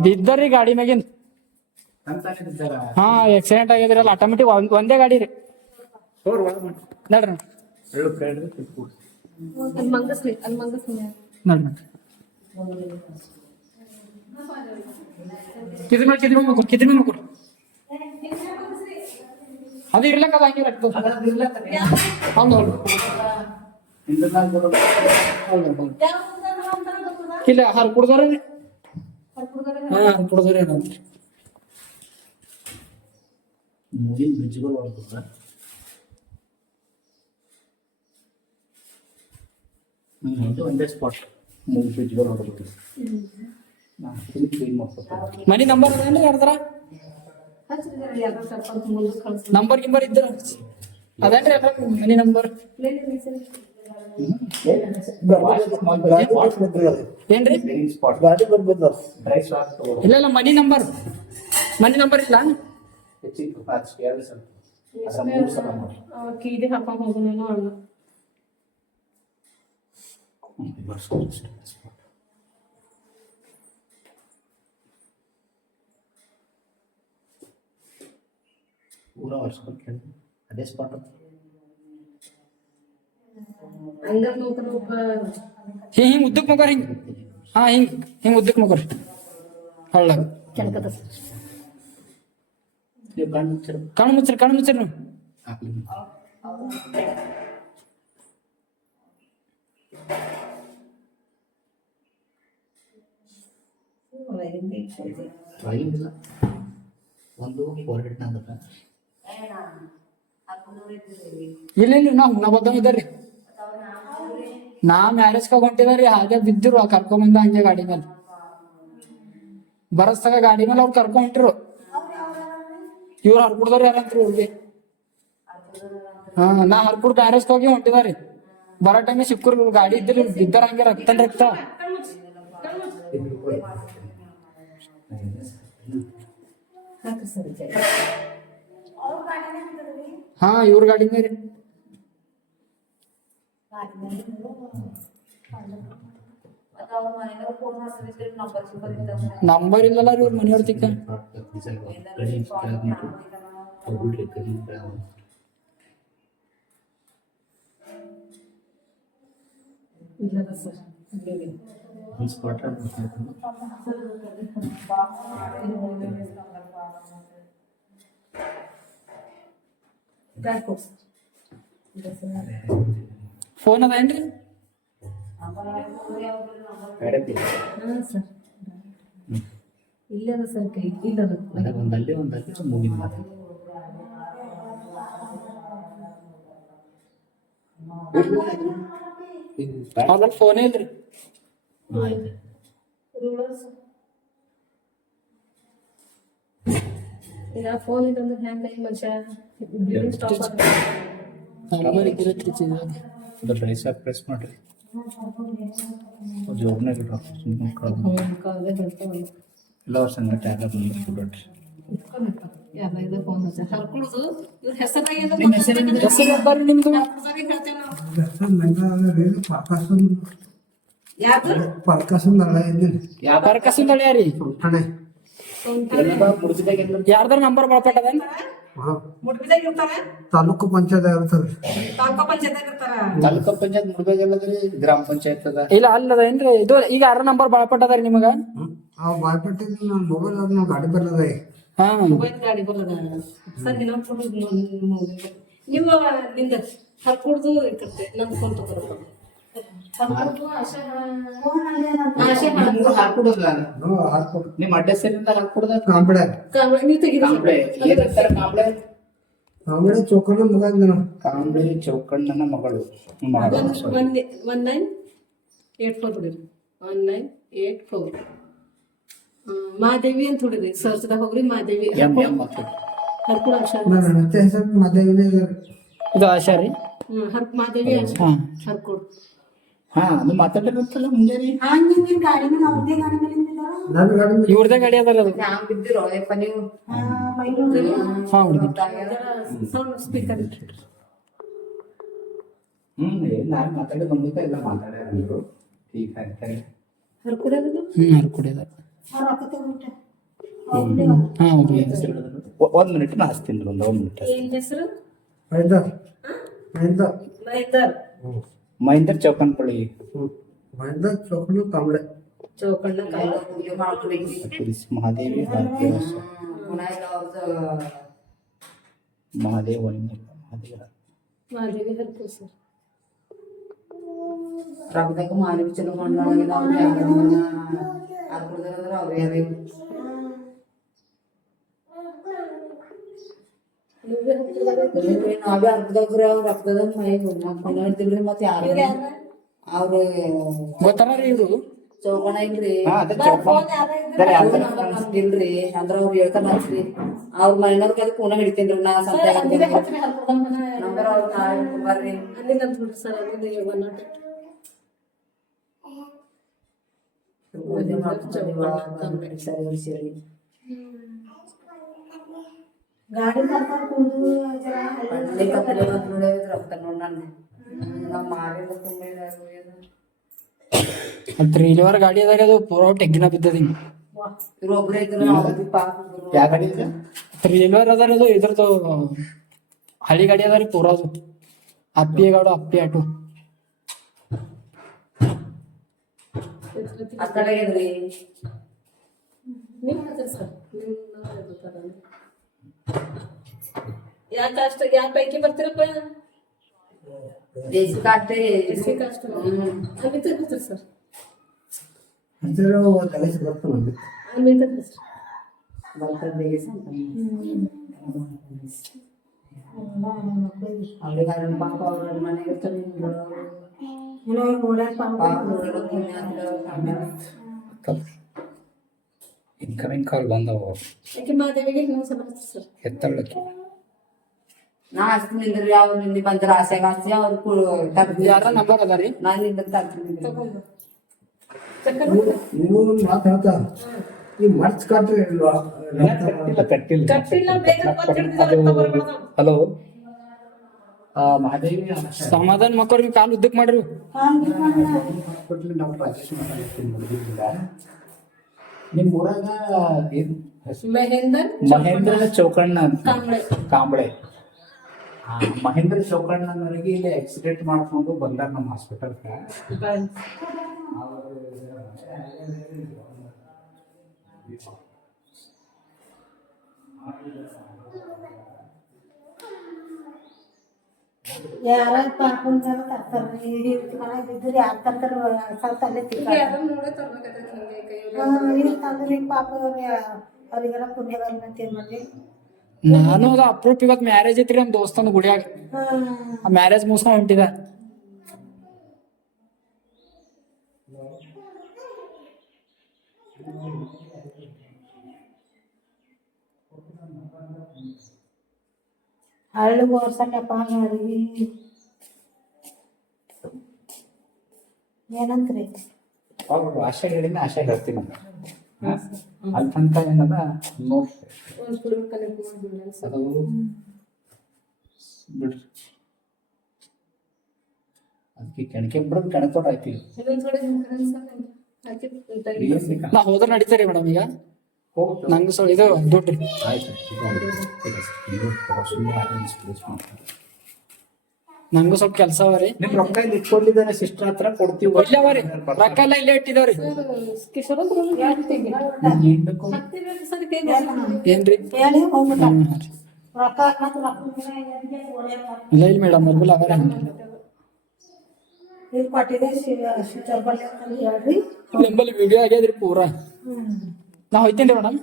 ಬಿದ್ದರಿ ಗಾಡಿ ಮ್ಯಾಗಿನ್. ಹಾ ಆಕ್ಸಿಡೆಂಟ್ ಆಗಿದ್ರಿ ಅಲ್ಲ ಆಟೋಮೆಟಿಕ್ ಒಂದೇ ಗಾಡಿ ರೀ ನಡ್ರಿ ಅದು ಇರ್ಲಕ್ಕ ಹೌದು ಇಲ್ಲ ಹರ್ ಕುಡ್ದಾರ ಹಾ ಕುಡ್ದಾರ ಏನಂತ್ರಿ ಮೂಗಿನ ಬ್ರಿಡ್ಜ್ಗಳು ಹೊಡೆದ ಒಂದೇ ಸ್ಪಾಟ್ ಮೂರು ಬ್ರಿಡ್ಜ್ಗಳು ಹೊಡೆದು ಮನಿ ನಂಬರ್ ಅದೇನ್ರಿ ಯಾರ್ದಾರ ನಂಬರ್ ಗಿಂಬರ್ ಇದ್ರ ಅದೇನ್ರಿ ಅದ್ರ ಮನಿ ನಂಬರ್ ಏನ್ರಿ ಇಲ್ಲ ಇಲ್ಲ ಮನಿ ನಂಬರ್ ಇಲ್ಲ ಕೀದಿ ಹಾಕೊಂಡ್ ಹೋಗೋಣ ಅಣ್ಣ ಪೂರಾ ವರ್ಷಕ್ಕೆ ಅದೇ ಸ್ಪಾಟ್ ಹಿಂಗ್ ಉದ್ದಕ್ ಮಗರ್ ಹಿಂಗ್ ಹಾ ಹಿಂಗ್ ಉದ್ದಕ್ ಮಗರ್ ಹಳ್ಳ ಕಣ್ಣು ಮುಚ್ಚರಿ ನೀವು ಒಂದು ಫೋರ್ಹೆಡ್ ಇಲ್ಲ ನಾವ್ ಇದ್ದಾರ್ರಿ ನಾ ಮ್ಯಾರೇಜ್ ಹೊಂಟಿದಾರಿ ಹಾಗೆ ಬಿದ್ದಿರು ಕರ್ಕೊಂಬಂದ ಹಂಗೆ ಗಾಡಿ ಮೇಲೆ ಬರಸ್ತಾಗ ಗಾಡಿ ಮೇಲೆ ಅವ್ರು ಕರ್ಕೊಂಡ್ ಹೊಂಟಿರು ಇವ್ರು ಹರ್ಕುಡ್ದವ್ರು ಯಾರಂತ್ರಿ ಇವ್ರಿಗೆ ಹಾ ನಾ ಹರ್ಕುಡ್ ಮ್ಯಾರೇಜ್ ಹೋಗಿ ಹೊಂಟಿದಾರಿ ಬರೋ ಟೈಮ್ ಸಿಕ್ಕರು ಗಾಡಿ ಇದ್ದಿರಿ ಬಿದ್ದಾರ ಹಂಗೆ ರಕ್ತ ಹಾ ಇವ್ರ ಗಾಡಿನೇ ರೀ ನಂಬರ್ ಇಲ್ಲಲ್ಲ ರೀ ಇವ್ರ ಮನೆಯವ್ರ ತಿಕ್ಕ ಫೋನ್ ಅದೇನ್ರಿ ಇಲ್ಲ ಸರ್ ಕೈ ಇಲ್ಲ ಒಂದಲ್ಲಿ ಮೂಗಿನ ಮಾತು ಅವ್ರಲ್ಲಿ ಫೋನೇ ಇಲ್ರಿ ಈಗ ಫೋನ್ ಇಟ್ಟಂದ್ರೆ ಹ್ಯಾಂಗ್ ಟೈಮ್ ಮನುಷ್ಯ ಪ್ರೆಸ್ ಮಾಡ್ರಿ ಜೋಬ್ನಾಗ ಎಲ್ಲ ವರ್ಷ ಟ್ಯಾಗ ಬಿಡ್ರಿ ನಿಮ್ದು ಪರ್ಕಸಿಂದ ಯಾರಿ ಯಾರ್ದಾರ ನಂಬರ್ ಬಳಪಟ್ಟದೇನ್ ತಾಲೂಕು ಪಂಚಾಯತ್ ಮುಡ್ಬೇಕಲ್ಲದ್ರಿ ಗ್ರಾಮ ಪಂಚಾಯತ್ ಅದ ಇಲ್ಲ ಅಲ್ಲದೇನ್ರಿ ಇದು ಈಗ ಯಾರ ನಂಬರ್ ಬಳಪಟ್ಟದಾರಿ ನಿಮಗ ಬಾಯ್ಪಟ್ಟಿದ್ ನನ್ನ ಮೊಬೈಲ್ ನಾವು ಗಾಡಿ ಬರ್ತದೆ ಹಾ ಗಾಡಿ ಬರೋದ ಸರ್ ನೀವು ನಿಂದ ಹರ್ಕುಡ್ದು ಇರ್ತದೆ ನಮ್ ಫೋನ್ ತಗೋಬೇಕು ನಿಮ್ ಅಡ್ರೆಸ್ ಏನಿಂದ ಹಾಕ್ಕೊಡ್ದ ಕಾಂಬಳೆ ಕಾಂಬಳೆ ಚೌಕಣ್ಣ ಮಗ ಕಾಂಬಳೆ ಚೌಕಣ್ಣನ ಮಗಳು 1984 ಬಿಡ್ರಿ 1984 ಮಾದೇವಿ ಅಂತ ಹೊಡಿರಿ ಸರ್ಚ್ದಾಗ ಹೋಗ್ರಿ ಮಾದೇವಿ ಹರ್ಕುಡ ಇದು ಆಶಾ ರೀ ಮಾದೇವಿ ಹರ್ಕುಡ್ ಹಾ ಅದು ಮಾತಾಡಿರಂತಲ್ಲ ಮುಂಜಾನೆ ಇವ್ರದೇ ಗಾಡಿ ಅದಾರ ಅದು ಸ್ಪೀಕರ್ ನಾನು ಮಾತಾಡಿ ಬಂದಿದ್ದೆ ಎಲ್ಲ ಮಾತಾಡ್ಯಾರ ಹರ್ಕುಡ ಹರ್ಕುಡಿದ ಹಾ ಒಬ್ರಿಗೆ ಒಂದ್ ಮಿನಿಟ್ ನಾ ಹಚ್ತೀನಿ ಒಂದು ಮಿನಿಟ್ ಏನ್ ಹೆಸರು? ಮಹೇಂದರ್ ಮಹೇಂದರ್ ಮಹೇಂದರ್ ಮಹೇಂದ್ರ ಚೌಕನ್ಪಳ್ಳಿ ಮಹೇಂದರ್ ಚೌಕಣ್ಣ ಕಾಂಬಳೆ ಚೌಕಣ್ಣ ಕಾಯಿ ಮಹಾದೇವಿ ಮಹಾದೇವ ಮಹಾದೇವ ಮಾದೇವಿ ಹರ್ಕೋ ಸರ್. ರಕ್ತಕ್ಕೆ ಮಾನವ ಚಲೋ ಮಾಡ್ಲಾಗಿಲ್ಲ ಅವ್ರು ಅದು ಕುಡ್ದಾರಂದ್ರೆ ಅವ್ರೇ ಅದೇ ನೀವೇ ಹರ್ತಿದಾರೆ? ನಾವೇ ಅರ್ಧದಾಗ್ರಿ ಅವ್ರು ರಕ್ತದ ಮೈ ಕೊಂಡ ಹಿಡ್ತಿಲ್ರಿ ಮತ್ತೆ ಯಾರು ಅವ್ರು ಗೊತ್ತಾರ ರೀ ಇವ್ರು ಚೌಕಣ ಇಲ್ರಿ ಹಾ ಅದೇ ಚೌಕಣ್ಣ ಸರಿ ಅವ್ರ ನಂಬರ್ ನಮ್ಗಿಲ್ರಿ ಅಂದ್ರ ಅವ್ರು ಹೇಳ್ತಾರ ಹಚ್ರಿ ಅವ್ರ ಮೈನವ್ರಿಗೆ ಅದು ಪುನಃ ಹಿಡಿತೀನ್ರಿ ನಾ ಸಂತೆ ನೀವೇ ಹಚ್ರಿ ಹರ್ಕೊಡಂಬನ ನಂಬರ್ ಅವ್ರ ನಾಳೆ ಬರ್ರಿ ಅಲ್ಲಿಂದ ಅಂತ ಬಿಡ್ರಿ ಸರ್, ಅಲ್ಲಿಂದ ಯೋಗ ನೋಡಿ. ಪೂಜೆ ಮಾಡ್ಕೊಂಡು ಸರಿ ಸರಿ ಗಾಡಿ ಕರ್ಕೊಂಡು ಕುಡ್ದು ಜರ ಅಲ್ಲಿ ಕಪ್ಪಲೆ ಬಂದ್ ನೋಡೋದು ರಕ್ತ ನೋಡ್ ನಾನು ನಾವು ಮಾರಿದ ತುಂಬ ಅಲ್ಲಿ ಇಲ್ಲಿವರ ಗಾಡಿ ಅದಾರಿ ಅದು ಪೂರ ಟೆಗ್ಗಿನ ಬಿದ್ದದ ಹಿಂಗ ಇವ್ರು ಒಬ್ರೇ ಇದ್ರು ಅವ್ರು ಪಾಪ ಯಾವ ಗಾಡಿ ಇದೆ? ತ್ರೀಲರ್ ಅದಾರ ಅದು ಇದ್ರದ್ದು ಹಳಿ ಗಾಡಿ ಅದಾರಿ ಪೂರ ಅದು ಅಪ್ಪಿ ಗಾಡು ಅಪ್ಪಿ ಆಟೋ ಆ ಕಡೆ ಇದ್ರಿ ನೀವು ಹಚ್ರಿ ಸರ್, ನೀವು ನಾವೇ ಗೊತ್ತಾರಲ್ಲ. ಯಾಕೆ ಅಷ್ಟ ಯಾವ ಪೈಕಿ ಬರ್ತೀರಪ್ಪ? ದೇಸಿ ಕಾಟೆ ಎಸಿ ಕಷ್ಟ ಅಲ್ಲಿಂದ ಹಚ್ರಿ ಸರ್, ಹಂಚಿರೋ ಕಲಿಸಿ ಬರ್ತಾನೆ ಅಲ್ಲಿಂದ ಹಚ್ರಿ. ಬರ್ತಾರೆ ದೇಸಿ ಅಂತ ಅವ್ರಿಗೆ ಅದನ್ನ ಪಾಪ ಅವ್ರ ಮನೆಗೆ ಇರ್ತಾರೆ ಪಾಪ ನೋಡೋದು ಪುಣ್ಯ ಅಂತ ಇನ್ಕಮಿಂಗ್ ಕಾಲ್ ಬಂದವ ಯಾಕೆ ಮಾದೇವಿಗೆ ಇನ್ನೊಂದ್ಸಲ ಹಚ್ರಿ ಸರ್. ಎತ್ತಳ್ಳಕ್ಕೆ ನಾ ಹಚ್ತೀನಿ ನಿಂದ್ರಿ ಅವ್ರು ನಿಂದಿ ಬಂದ್ರ ಆಸೆಗೆ ಹಚ್ಚಿ ಅವ್ರು ಯಾರ ನಂಬರ್ ಅದಾರಿ ನಾನು ನಿಂದ ತರ್ತೀನಿ ತಗೊಂಡು ಚಕ್ಕರ್ ನೀವು ಒಂದು ಮಾತು ಹೇಳ್ತಾ ಈ ಮರ್ಚ್ ಕಾಟ್ರಿ ಇಲ್ವಾ ಕಟ್ಟಿಲ್ಲ ಕಟ್ಟಿಲ್ಲ, ಬೇಗ ಕೊಟ್ಟಿರ್ತಿದ್ದಾರೆ, ತಗೊಳ್ಬೇಡ. ಹಲೋ ಮಹಾದೇವಿ ಸಮಾಧಾನ ಮಕ್ಕಳು ನೀವು ಕಾಲು ಉದ್ದಕ್ ಮಾಡ್ರಿ ಹಾಸ್ಪಿಟ್ಲ್ ನಾವು ರಾಜೇಶ್ ಮಾತಾಡ್ತೀನಿ ನೋಡಿದ್ದಿಲ್ಲ ನಿಮ್ಮ ಊರಾಗ ಏನು ಹೆಸರು? ಮಹೇಂದರ್ ಮಹೇಂದ್ರ ಚೌಕಣ್ಣ ಅಂತ ಕಾಂಬಳೆ. ಕಾಂಬಳೆ ಆ, ಮಹೇಂದ್ರ ಚೌಕಣ್ಣನವರಿಗೆ ಇಲ್ಲಿ ಆಕ್ಸಿಡೆಂಟ್ ಮಾಡ್ಕೊಂಡು ಬಂದಾರ ನಮ್ಮ ಹಾಸ್ಪಿಟಲ್ಗೆ ಯಾರ ಪಾಪಂದಾರ ತರ್ತಾರ್ರಿ ಮನೆಗೆ ಬಿದ್ದರೆ ಯಾರು ತರ್ತಾರ ತಲೆ ಯಾರನ್ನ ನೋಡೇ ತರ್ಬೇಕಾಗತ್ತೆ ಹಿಂಗೆ ಕೈಯಲ್ಲಿ. ಇಲ್ಲಿ ತಂದ್ರಿ ಪಾಪ ಅವ್ರಿಗೆಲ್ಲ ಪುಣ್ಯ ಬರ್ಲಿ ಅಂತ ಏನ್ ಮಾಡ್ರಿ ನಾನು ಅದು ಅಪ್ರೂಪ್ ಇವತ್ತು ಮ್ಯಾರೇಜ್ ಐತ್ರಿ ನಮ್ ದೋಸ್ತನ ಗುಡಿಯಾಗ ಆ ಮ್ಯಾರೇಜ್ ಮುಗಿಸ್ಕೊಂಡ್ ಹೊಂಟಿದ ಹಳ್ಳಿ ಓಡ್ಸಕ್ಕಪ್ಪ ಅಡಿಗೆ ಏನಂತ್ರಿ ಅವ್ರು ಆಶೆ ಹೇಳಿನ ಆಶೆ ಹೇಳ್ತೀನಿ ಹಾ? ಅಲ್ಲಿ ತನಕ ಏನದ ನೋಡಿ ಒಂದ್ ಕುಡಿಯೋ ಕನೆಕ್ಟ್ ಮಾಡ್ಬಿಡಿ ಸರ್. ಅದು ಬಿಡ್ರಿ ಅದಕ್ಕೆ ಕೆಣಕೆ ಬಿಡೋದು ಕೆಣಕೋಟ್ ಆಯ್ತು ಇನ್ನೊಂದ್ ಕಡೆ ನಿಮ್ಗೆ ಸರ್ ಹಾಕಿ ಟೈಮ್ ನಾ ಹೋದ್ರ ನಡೀತಾರಿ ಮೇಡಮ್ ಈಗ ಹೋಗ್ತು ನಂಗೆ ಸೊ ಇದು ದುಡ್ಡು ರೀ ಆಯ್ತು ನಂಗೂ ಸ್ವಲ್ಪ ಕೆಲಸ ಅವ ರೀ ನಿಮ್ ರೊಕ್ಕ ಇಲ್ಲಿ ಇಟ್ಕೊಂಡಿದ್ದಾನೆ ಸಿಸ್ಟರ್ ಹತ್ರ ಕೊಡ್ತೀವಿ ಇಲ್ಲೇ ಅವ ರೀ ರೊಕ್ಕ ಎಲ್ಲ ಇಲ್ಲೇ ಇಟ್ಟಿದಾವ್ರಿ ಕಿಶೋರ ಹೇಳ್ತೀವಿ ಏನ್ ಬೇಕು ಹತ್ತಿಬೇಕು ಸರ್ ಕೈ ಏನ್ರಿ ಹೇಳಿ ಹೋಗ್ಬಿಟ್ಟ ಹ್ಮ್ ಹಾ ರೀ. ರೊಕ್ಕ ಹಾಕೋದು ರೊಕ್ಕ ಇಲ್ಲ ಇಲ್ಲ ಮೇಡಮ್ ಮೊದಲು ಅವರ ಹಂಗಿಲ್ಲ ಇದು ಕೊಟ್ಟಿದೆ ಶಿವರ್ ಬಲ್ಲಿ ಅಂತ ಹೇಳ್ರಿ ನಿಂಬಲ್ಲಿ ವಿಡಿಯೋ ಆಗ್ಯದ್ರಿ ಪೂರಾ ನಾ ಹೋಯ್ತೇನ್ರಿ ಮೇಡಮ್